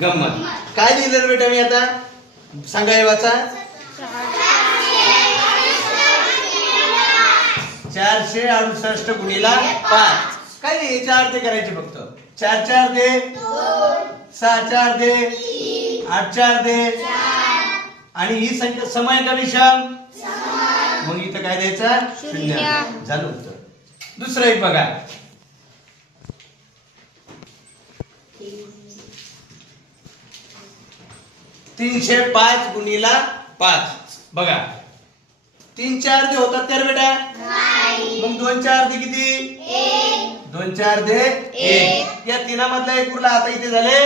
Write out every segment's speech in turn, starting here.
गंमत. काय लिहिलं बेटा मी आता सांगा हे वाचा. 468 गुणिला 5. काय नाही याच्या अर्धे करायचे फक्त. 4 4 दे 6 4 दे 8 4 दे आणि ही संख्या सम आहे का विषम. मग इथं काय द्यायचं शून्य. झालं उत्तर. दुसरं एक बघा. 305 गुणिला 5. बघा 3 4 दे होतात तर बेटा. मग 2 4 दे किती 2 4 दे 1. या तिनामधला एक उरला. आता इथे झाले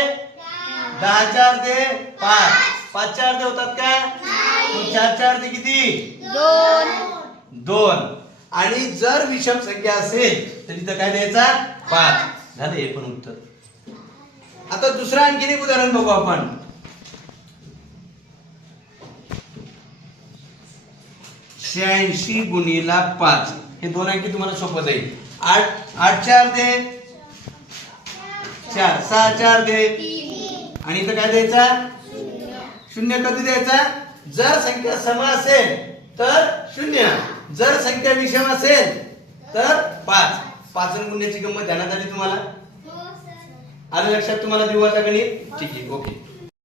10 4 दे 5. 5 4 दे होतात का. मग 4 4 दे किती 2. आणि जर विषम संख्या असेल तर इथं काय द्यायचा 5. झालं हे पण उत्तर. आता दुसरं आणखीन एक उदाहरण बघू आपण. 86 गुणिला 5. हे दोन अंकी तुम्हाला सोपं जाईल. 8 4 दे 4 6 4 दे आणि इथं काय द्यायचा शून्य. कधी द्यायचा जर संख्या सम असेल तर 0. जर संख्या विषम असेल तर 5. 5 गुणण्याची गंमत ध्यानात आली तुम्हाला. आलं लक्षात तुम्हाला. देऊ आता गणित. ठीक आहे ओके.